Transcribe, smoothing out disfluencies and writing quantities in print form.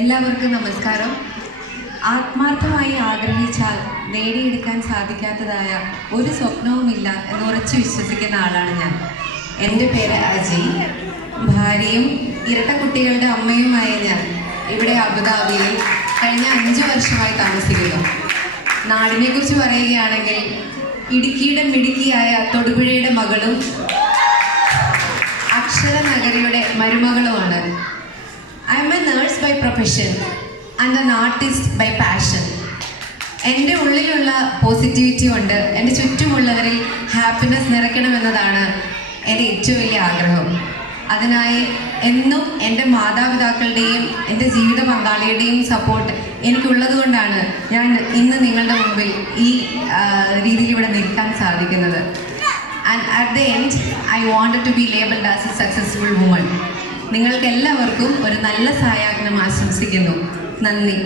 എല്ലാവർക്കും നമസ്കാരം. ആത്മാർത്ഥമായി ആഗ്രഹിച്ചാൽ നേടിയെടുക്കാൻ സാധിക്കാത്തതായ ഒരു സ്വപ്നവുമില്ല എന്ന് ഉറച്ചു വിശ്വസിക്കുന്ന ആളാണ് ഞാൻ. എൻ്റെ പേര് അജി. ഭാര്യയും ഇരട്ട കുട്ടികളുടെ അമ്മയുമായ ഞാൻ ഇവിടെ അബുദാബിയിൽ കഴിഞ്ഞ 5 വർഷമായി താമസിക്കുന്നു. നാടിനെക്കുറിച്ച് പറയുകയാണെങ്കിൽ ഇടുക്കിയുടെ മിടുക്കിയായ തൊടുപുഴയുടെ മകളും അക്ഷര നഗരിയുടെ മരുമകളുമാണ്. I am a nurse by profession and an artist by passion. എൻ്റെ ഉള്ളിലുള്ള പോസിറ്റിവിറ്റി കൊണ്ട് എൻ്റെ ചുറ്റുമുള്ളവരിൽ ഹാപ്പിനെസ് നിറയ്ക്കണമെന്നതാണ് എൻ്റെ ഏറ്റവും വലിയ ആഗ്രഹം. അതിനായി എന്നും എൻ്റെ മാതാപിതാക്കളുടെയും എൻ്റെ ജീവിത പങ്കാളിയുടെയും സപ്പോർട്ട് എനിക്കുള്ളത് കൊണ്ടാണ് ഞാൻ ഇന്ന് നിങ്ങളുടെ മുമ്പിൽ ഈ രീതിയിൽ ഇവിടെ നിൽക്കാൻ സാധിക്കുന്നത്. And at the end I wanted to be labelled as a successful woman. നിങ്ങൾക്ക് എല്ലാവർക്കും ഒരു നല്ല സായാഹ്നം ആശംസിക്കുന്നു. നന്ദി.